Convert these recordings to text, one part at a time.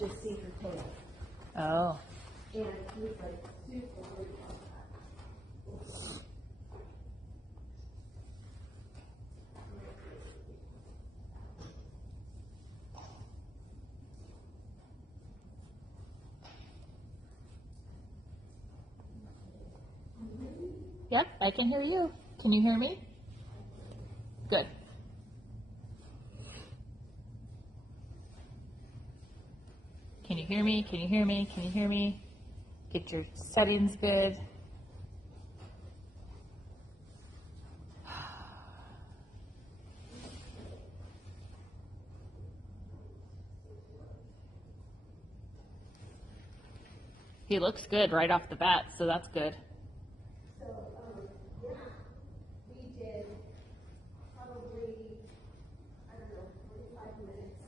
just see her tail. Oh. And he's like super worried about that. Yep, I can hear you. Can you hear me? Good. Can you hear me? Can you hear me? Can you hear me? Get your settings good. He looks good right off the bat, so that's good. So, yeah, we did probably, I don't know, 45 minutes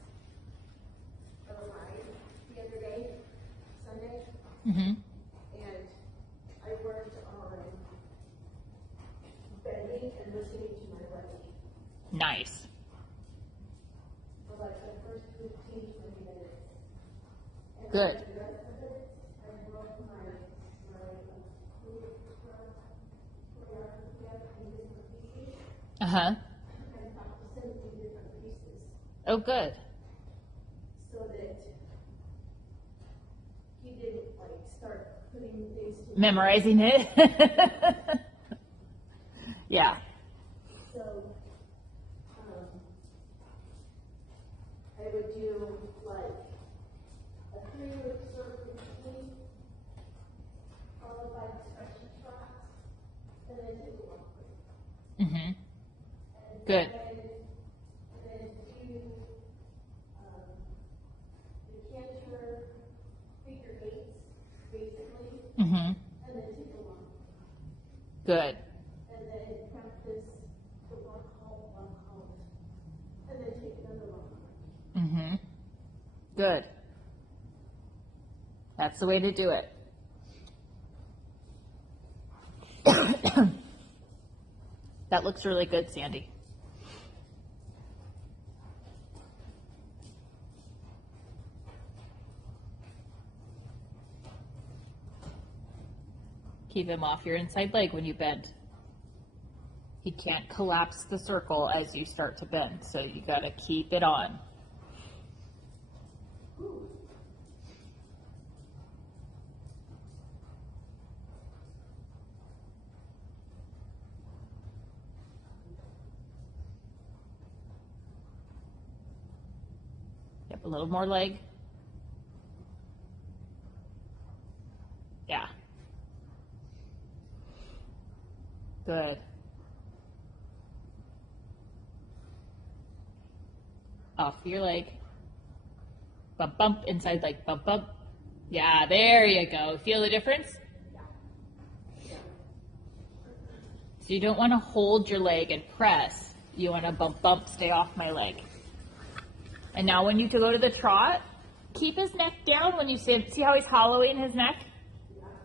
of a ride the other day, Sunday, Mm-hmm. and I worked on bending and listening to my body Nice. for like the first 15, 20 minutes. And Good. then the rest of it, I broke my Uh-huh. and practiced 17 different pieces Oh, good. so that he didn't like start putting things together. Memorizing it. Yeah. So I would do like a 3-week circuit routine, followed by stretching shots, and then take a walk. Mm-hmm. Good. And then do the canter figure eights, basically, Mm-hmm. and then take a walk. Good. And then practice the walk halt, and then take another walk. Mm-hmm. Good. That's the way to do it. That looks really good, Sandy. Keep him off your inside leg when you bend. He can't collapse the circle as you start to bend, so you gotta keep it on. Yep, a little more leg. Yeah. Good. Off your leg. Bump, bump, inside leg, bump, bump. Yeah, there you go. Feel the difference? So you don't want to hold your leg and press. You want to bump, bump, stay off my leg. And now when you go to the trot, keep his neck down when you see how he's hollowing his neck?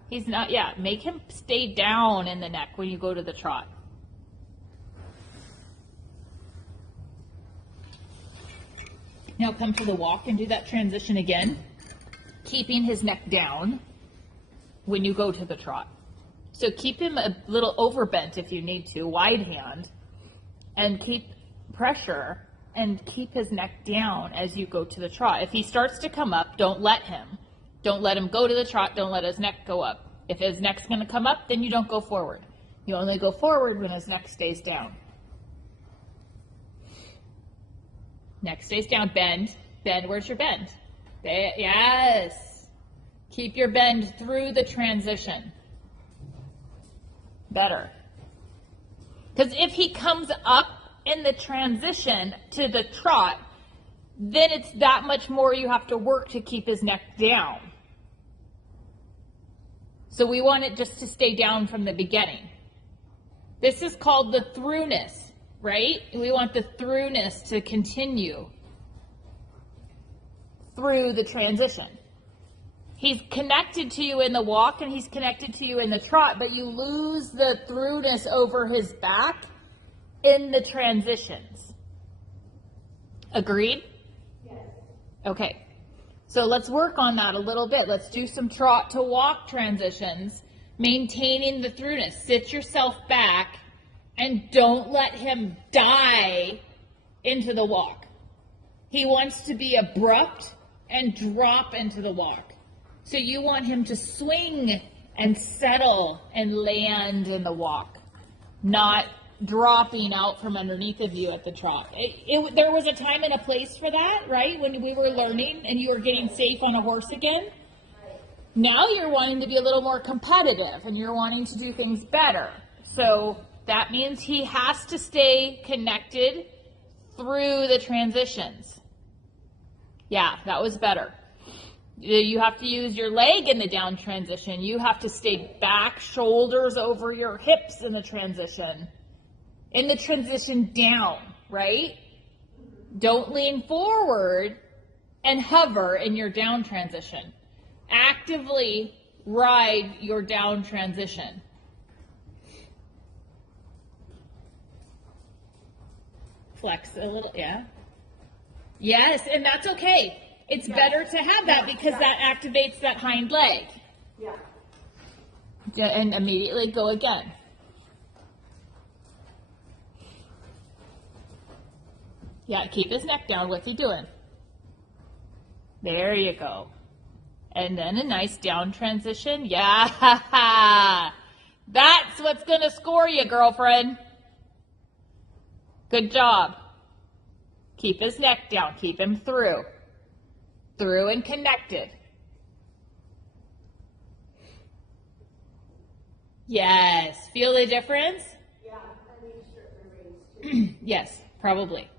He's not, yeah, make him stay down in the neck when you go to the trot. Now come to the walk and do that transition again, keeping his neck down when you go to the trot. So keep him a little overbent if you need to, wide hand, and keep pressure and keep his neck down as you go to the trot. If he starts to come up, don't let him. Don't let him go to the trot. Don't let his neck go up. If his neck's going to come up, then you don't go forward. You only go forward when his neck stays down. Neck stays down. Bend. Bend. Where's your bend? Yes. Keep your bend through the transition. Better. Because if he comes up in the transition to the trot, then it's that much more you have to work to keep his neck down. So we want it just to stay down from the beginning. This is called the throughness, right? We want the throughness to continue through the transition. He's connected to you in the walk and he's connected to you in the trot, but you lose the throughness over his back in the transitions. Agreed? Yes. Okay. So let's work on that a little bit. Let's do some trot to walk transitions, maintaining the throughness. Sit yourself back and don't let him die into the walk. He wants to be abrupt and drop into the walk. So you want him to swing and settle and land in the walk, not dropping out from underneath of you at the trot. There was a time and a place for that, right? When we were learning and you were getting safe on a horse again. Now you're wanting to be a little more competitive and you're wanting to do things better. So that means he has to stay connected through the transitions. Yeah, that was better. You have to use your leg in the down transition. You have to stay back, shoulders over your hips in the transition. In the transition down, right? Don't lean forward and hover in your down transition. Actively ride your down transition. Flex a little, yeah. Yes, and that's okay. It's better to have that because that activates that hind leg. Yeah. And immediately go again. Yeah, keep his neck down. What's he doing? There you go. And then a nice down transition. Yeah. That's what's going to score you, girlfriend. Good job. Keep his neck down. Keep him through. Through and connected. Yes. Feel the difference? Yeah, I need to raise too. Yes, probably.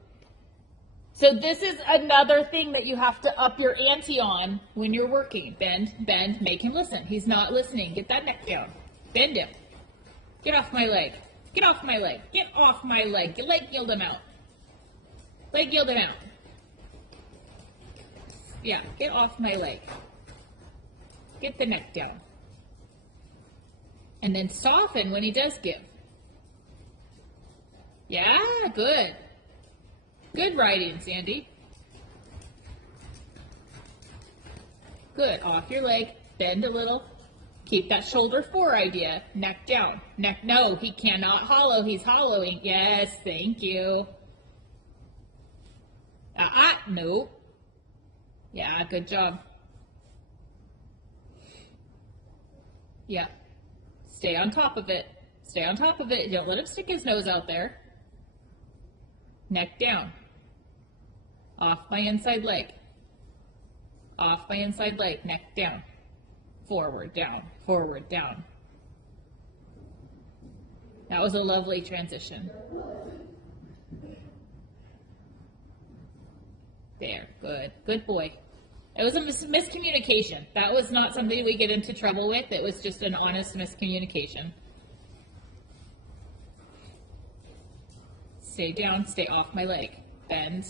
So this is another thing that you have to up your ante on when you're working. Bend, bend, make him listen. He's not listening. Get that neck down. Bend him. Get off my leg. Get off my leg. Get off my leg. Get leg yield him out. Leg yield him out. Yeah, get off my leg. Get the neck down. And then soften when he does give. Yeah, good. Good riding, Sandy. Good. Off your leg. Bend a little. Keep that shoulder 4 idea. Neck down. Neck, no, he cannot hollow. He's hollowing. Yes, thank you. No. Yeah, good job. Yeah. Stay on top of it. Stay on top of it. Don't let him stick his nose out there. Neck down. Off my inside leg. Off my inside leg. Neck down. Forward, down. Forward, down. That was a lovely transition. There. Good. Good boy. It was a miscommunication. That was not something we get into trouble with. It was just an honest miscommunication. Stay down. Stay off my leg. Bend.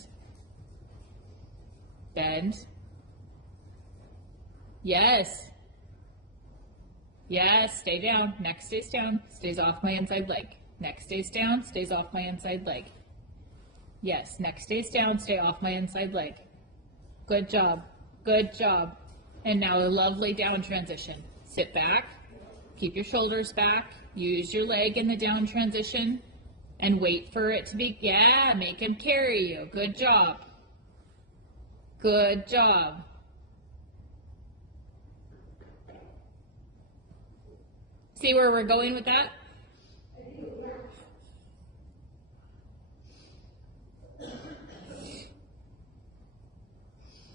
Bend. Yes. Yes. Stay down. Neck stays down. Stays off my inside leg. Neck stays down. Stays off my inside leg. Yes. Neck stays down. Stay off my inside leg. Good job. Good job. And now a lovely down transition. Sit back. Keep your shoulders back. Use your leg in the down transition. And wait for it to be, yeah, make him carry you. Good job. Good job. See where we're going with that?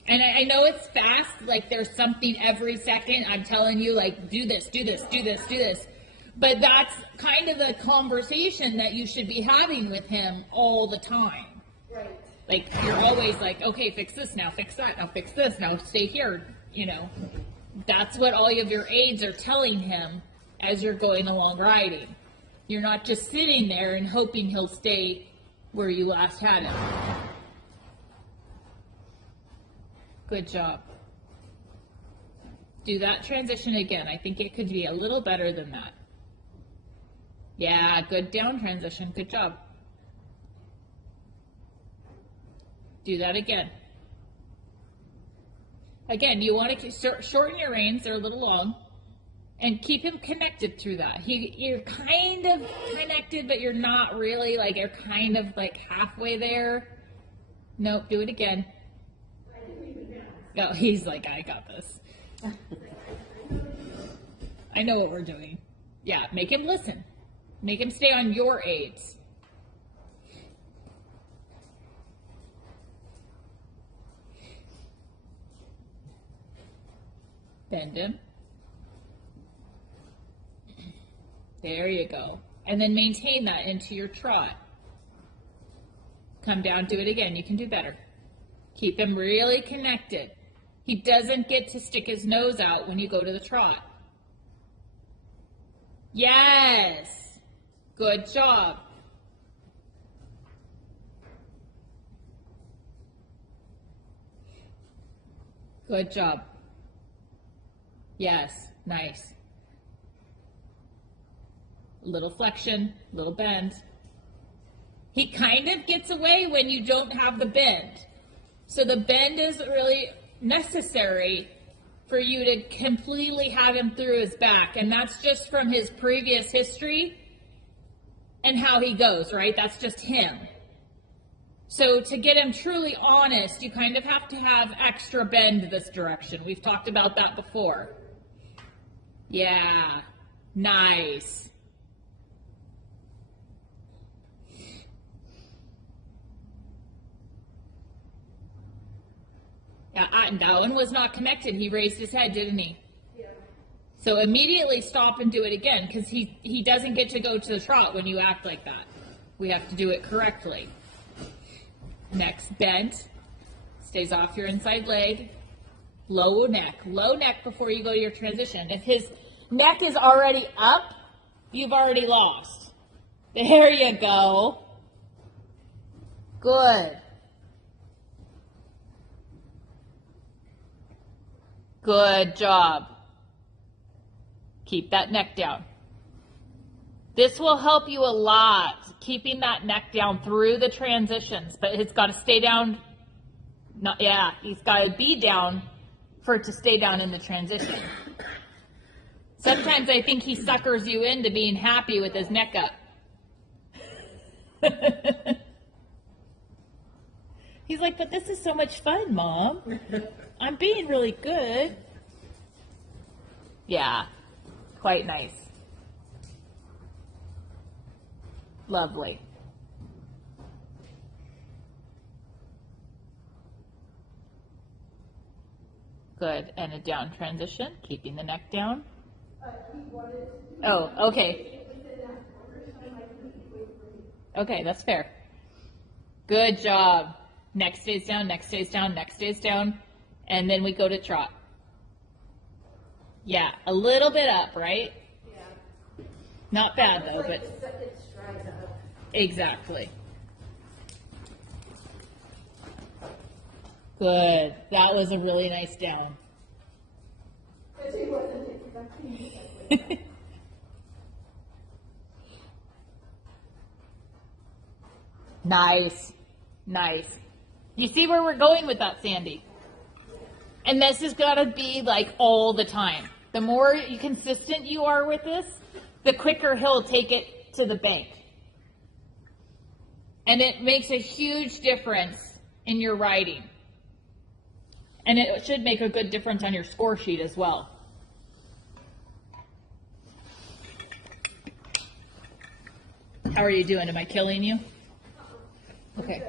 And I know it's fast, like there's something every second. I'm telling you, like, do this, do this, do this, do this. But that's kind of the conversation that you should be having with him all the time. Right. Like, you're always like, okay, fix this now, fix that, now fix this, now stay here, you know. That's what all of your aides are telling him as you're going along riding. You're not just sitting there and hoping he'll stay where you last had him. Good job. Do that transition again. I think it could be a little better than that. Yeah, good down transition. Good job. Do that again. Again, you want to shorten your reins, they're a little long, and keep him connected through that. You're kind of connected, but you're not really, like you're kind of like halfway there. Nope, do it again. Oh, he's like, I got this. I know what we're doing. Yeah, make him listen. Make him stay on your aids. Bend him. There you go. And then maintain that into your trot. Come down, do it again. You can do better. Keep him really connected. He doesn't get to stick his nose out when you go to the trot. Yes. Good job. Good job. Yes, nice. A little flexion, little bend. He kind of gets away when you don't have the bend. So the bend is really necessary for you to completely have him through his back. And that's just from his previous history and how he goes, right? That's just him. So to get him truly honest, you kind of have to have extra bend this direction. We've talked about that before. Yeah, nice. Yeah, that one was not connected. He raised his head, didn't he? Yeah. So immediately stop and do it again, because he doesn't get to go to the trot when you act like that. We have to do it correctly. Next, bent. Stays off your inside leg. Low neck before you go to your transition. If his neck is already up, you've already lost. There you go. Good. Good job. Keep that neck down. This will help you a lot, keeping that neck down through the transitions, but it's got to stay down. He's got to be down for it to stay down in the transition. Sometimes I think he suckers you into being happy with his neck up. He's like, but this is so much fun, Mom. I'm being really good. Yeah, quite nice. Lovely. Good, and a down transition, keeping the neck down. Oh, okay. Okay, that's fair. Good job. Neck stays down, neck stays down, neck stays down. And then we go to trot. Yeah, a little bit up, right? Yeah. Not bad though, but It strides up. exactly. Good. That was a really nice down. Because he wasn't expecting it. Nice. Nice. You see where we're going with that, Sandy? And this has got to be like all the time. The more consistent you are with this, the quicker he'll take it to the bank. And it makes a huge difference in your riding. And it should make a good difference on your score sheet as well. How are you doing? Am I killing you? Okay.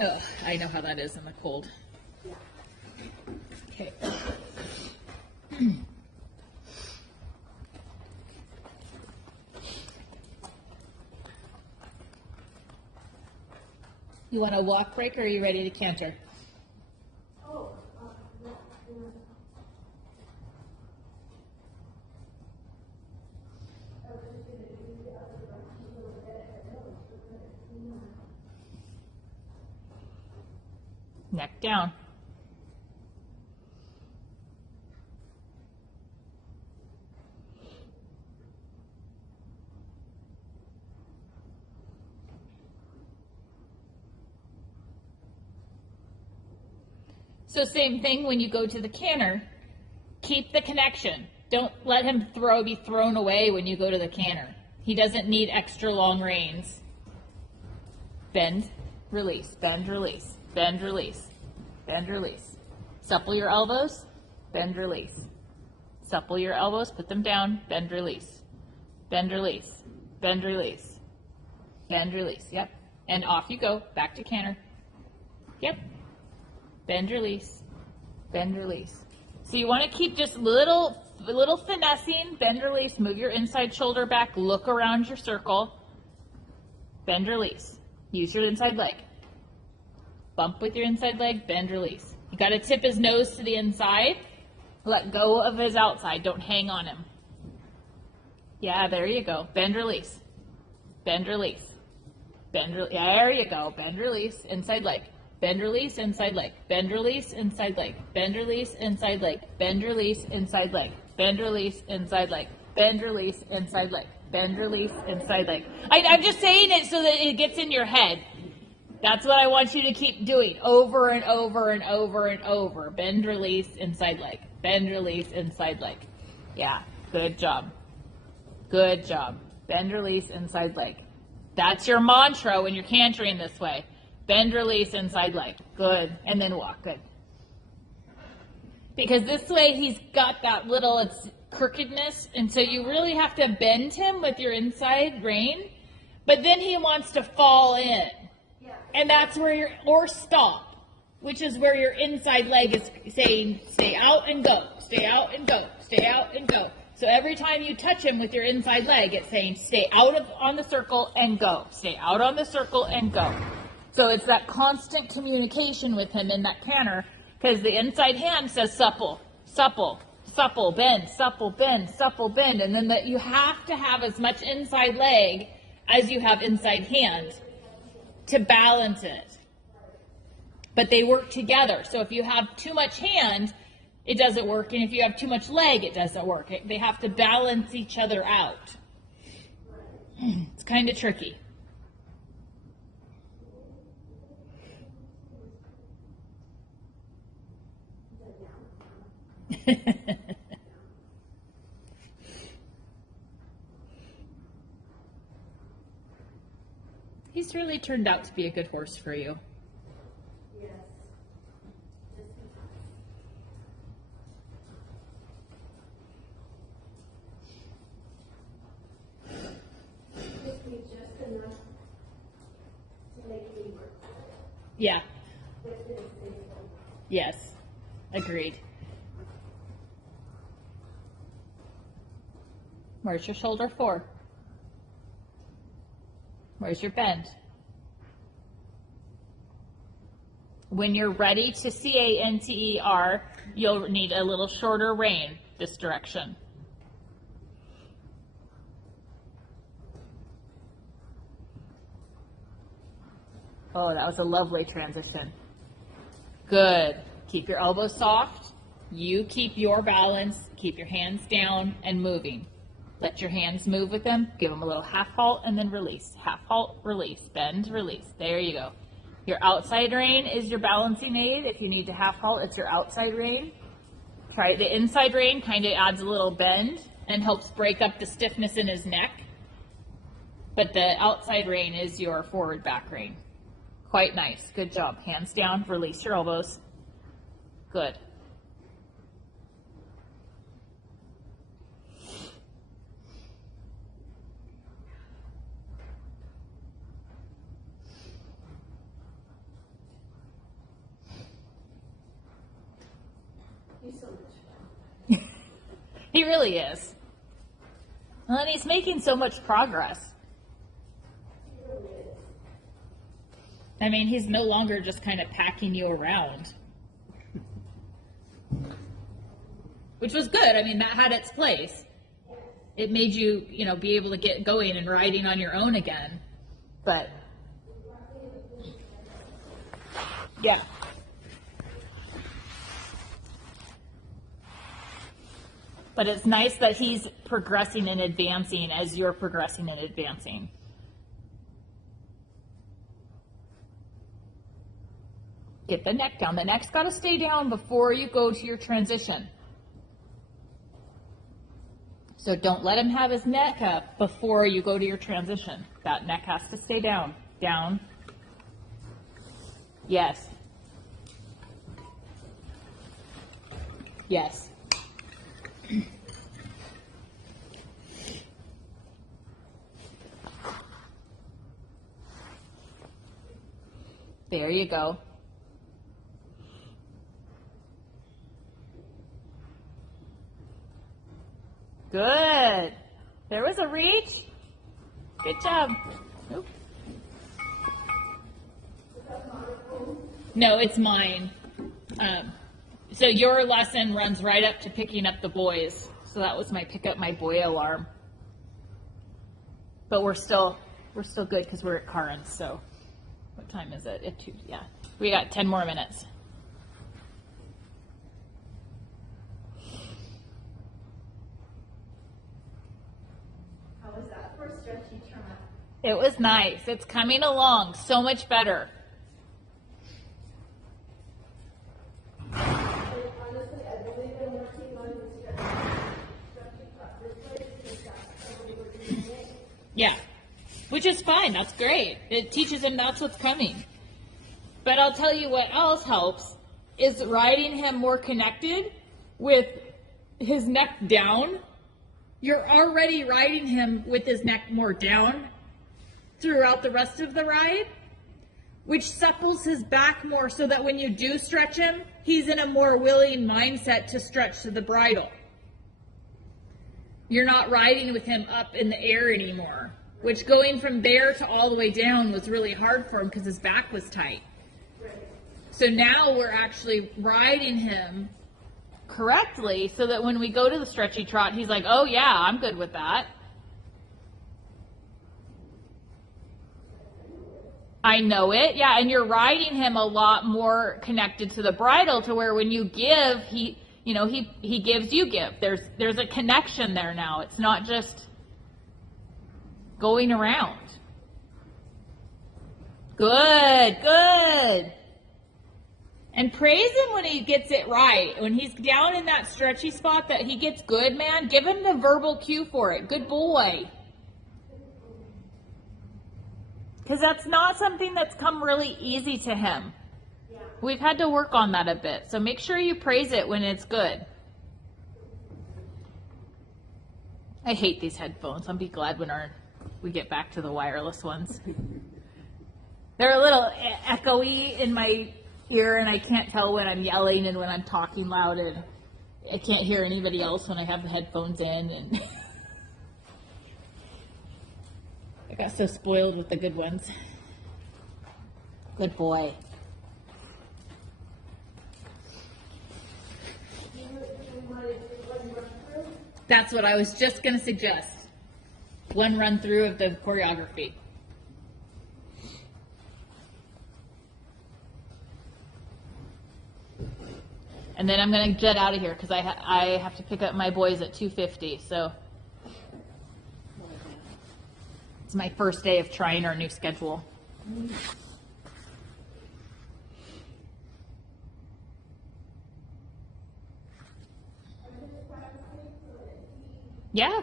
Oh, I know how that is in the cold. Okay. You want a walk break or are you ready to canter? Neck down. So same thing when you go to the canter, keep the connection. Don't let him be thrown away when you go to the canter. He doesn't need extra long reins. Bend, release, bend, release, bend, release, bend, release. Supple your elbows, bend, release. Supple your elbows, put them down, bend, release. Bend, release, bend, release, bend, release. Yep. And off you go, back to canter. Yep. Bend, release, bend, release. So you want to keep just little finessing, bend, release, move your inside shoulder back, look around your circle, bend, release. Use your inside leg. Bump with your inside leg, bend, release. You got to tip his nose to the inside, let go of his outside, don't hang on him. Yeah, there you go. Bend, release, bend, release, bend, there you go. Bend, release, inside leg. Bend, release, inside leg. Bend, release, inside leg. Bend, release, inside leg. Bend, release, inside leg. Bend, release, inside leg. Bend, release, inside leg. Bend, release, inside leg. I'm just saying it so that it gets in your head. That's what I want you to keep doing over and over and over and over. Bend, release, inside leg. Bend, release, inside leg. Yeah, good job. Good job. Bend, release, inside leg. That's your mantra when you're cantering this way. Bend, release, inside leg. Good. And then walk. Good. Because this way he's got that little crookedness, and so you really have to bend him with your inside rein, but then he wants to fall in. Yeah. And that's where or stop, which is where your inside leg is saying, stay out and go, stay out and go, stay out and go. So every time you touch him with your inside leg, it's saying, stay out on the circle and go, stay out on the circle and go. So it's that constant communication with him in that canter, because the inside hand says supple, supple, supple, bend, supple, bend, supple, bend. And then you have to have as much inside leg as you have inside hand to balance it. But they work together. So if you have too much hand, it doesn't work. And if you have too much leg, it doesn't work. They have to balance each other out. It's kind of tricky. He's really turned out to be a good horse for you. Yes. Just me just enough to make me work. Yeah. Yes. Agreed. Where's your shoulder for? Where's your bend? When you're ready to canter, you'll need a little shorter rein this direction. Oh, that was a lovely transition. Good. Keep your elbows soft. You keep your balance. Keep your hands down and moving. Let your hands move with them. Give them a little half halt and then release. Half halt, release. Bend, release. There you go. Your outside rein is your balancing aid. If you need to half halt, it's your outside rein. Try the inside rein, kind of adds a little bend and helps break up the stiffness in his neck. But the outside rein is your forward back rein. Quite nice. Good job. Hands down. Release your elbows. Good. He's so much fun. He really is. And he's making so much progress. He really is. I mean, he's no longer just kind of packing you around. Which was good. I mean, that had its place. It made you, be able to get going and riding on your own again. But, yeah. But it's nice that he's progressing and advancing as you're progressing and advancing. Get the neck down. The neck's got to stay down before you go to your transition. So don't let him have his neck up before you go to your transition. That neck has to stay down. Down. Yes. Yes. There you go. Good. There was a reach. Good job. Oop. No, it's mine. So your lesson runs right up to picking up the boys. So that was my pick up my boy alarm. But we're still good because we're at Carnes. So what time is it? At 2. Yeah, we got 10 more minutes. How was that for a stretchy trot? It was nice. It's coming along so much better. Honestly, I've really been working on the stretchy trot this way because that's how we were doing it. Yeah, which is fine. That's great. It teaches him that's what's coming. But I'll tell you what else helps is riding him more connected with his neck down. You're already riding him with his neck more down throughout the rest of the ride, which supples his back more so that when you do stretch him, he's in a more willing mindset to stretch to the bridle. You're not riding with him up in the air anymore, which going from there to all the way down was really hard for him because his back was tight. So now we're actually riding him correctly so that when we go to the stretchy trot, he's like, oh yeah, I'm good with that. I know it. Yeah, and you're riding him a lot more connected to the bridle to where when you give, he gives, you give. There's a connection there now. It's not just going around. Good, good. And praise him when he gets it right. When he's down in that stretchy spot that he gets good, man, give him the verbal cue for it. Good boy. Because that's not something that's come really easy to him. We've had to work on that a bit. So make sure you praise it when it's good. I hate these headphones. I'll be glad when we get back to the wireless ones. They're a little echoey in my ear, and I can't tell when I'm yelling and when I'm talking loud, and I can't hear anybody else when I have the headphones in. And I got so spoiled with the good ones. Good boy. That's what I was just going to suggest. One run through of the choreography. And then I'm going to jet out of here because I have to pick up my boys at 2:50. So it's my first day of trying our new schedule. Yeah,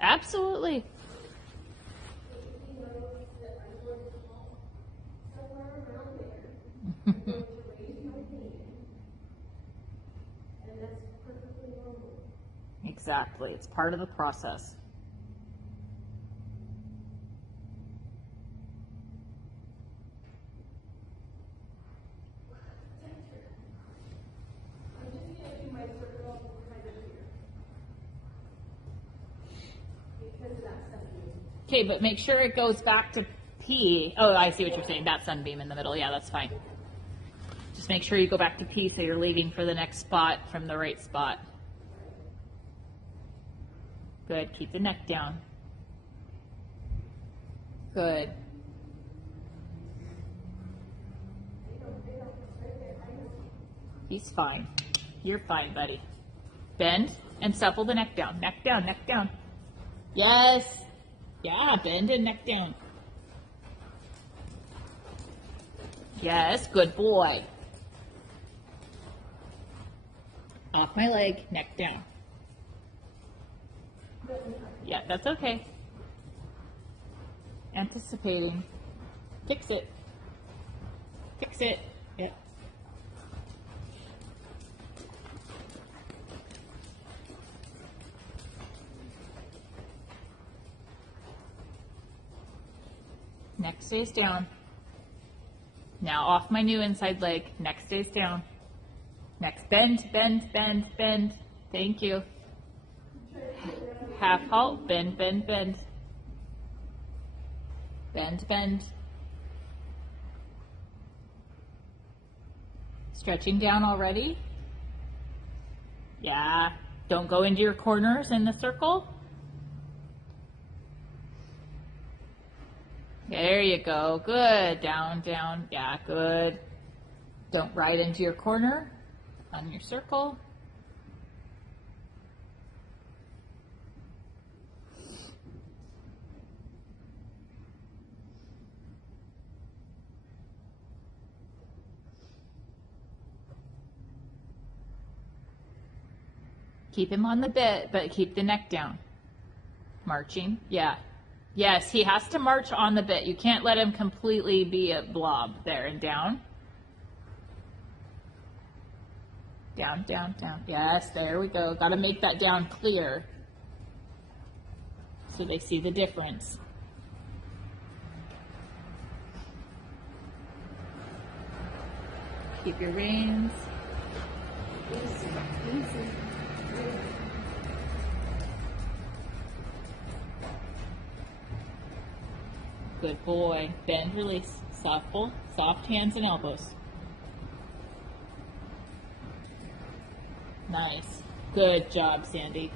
absolutely. Exactly. It's part of the process. Okay, but make sure it goes back to P. Oh, I see what you're saying. That sunbeam in the middle. Yeah, that's fine. Just make sure you go back to P so you're leaving for the next spot from the right spot. Good. Keep the neck down. Good. He's fine. You're fine, buddy. Bend and supple the neck down. Neck down, neck down. Yes. Yeah, bend and neck down. Yes, good boy. Off my leg, neck down. Yeah, that's okay. Anticipating. Fix it. Fix it. Yep. Neck stays down. Now off my new inside leg. Neck stays down. Next, bend, bend, bend, bend. Thank you. Half halt, bend, bend, bend. Bend, bend. Stretching down already? Yeah. Don't go into your corners in the circle. There you go. Good. Down, down. Yeah, good. Don't ride into your corner on your circle. Keep him on the bit, but keep the neck down. Marching. Yeah. Yes, he has to march on the bit. You can't let him completely be a blob there and down. Down, down, down. Yes, there we go. Got to make that down clear so they see the difference. Keep your reins. Good boy. Bend, release. Soft hands and elbows. Nice. Good job, Sandy.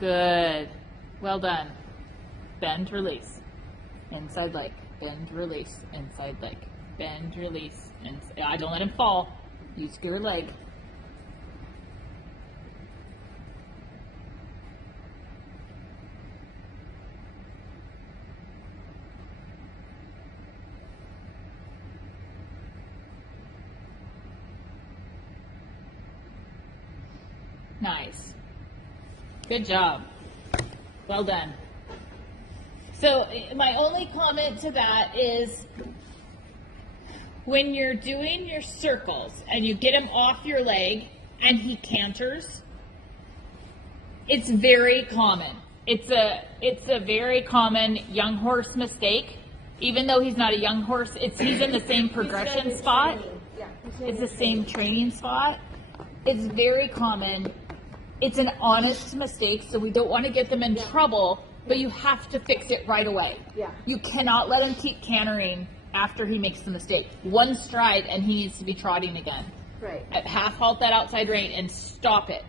Good. Well done. Bend, release. Inside leg. Bend, release. Inside leg. Bend, release. Don't let him fall. Use your leg. Nice. Good job. Well done. So my only comment to that is when you're doing your circles and you get him off your leg and he canters, it's very common. It's a very common young horse mistake. Even though he's not a young horse, he's in the same progression spot. It's the same training spot. It's very common. It's an honest mistake, so we don't want to get them in trouble, but you have to fix it right away. Yeah. You cannot let him keep cantering after he makes the mistake. One stride and he needs to be trotting again. Right. Half halt that outside rein and stop it.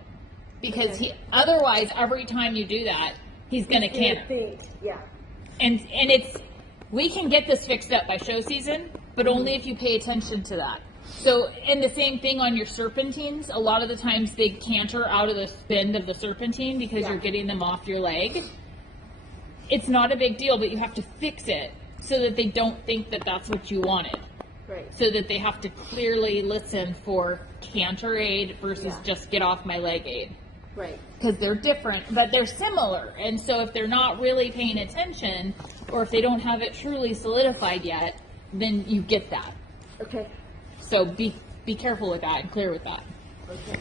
Because otherwise, every time you do that, he's going to canter. Yeah. And we can get this fixed up by show season, but only if you pay attention to that. So, and the same thing on your serpentines. A lot of the times they canter out of the bend of the serpentine because you're getting them off your leg. It's not a big deal, but you have to fix it so that they don't think that that's what you wanted. Right. So that they have to clearly listen for canter aid versus just get off my leg aid. Right. Because they're different, but they're similar. And so if they're not really paying attention, or if they don't have it truly solidified yet, then you get that. Okay. So be careful with that and clear with that. Okay.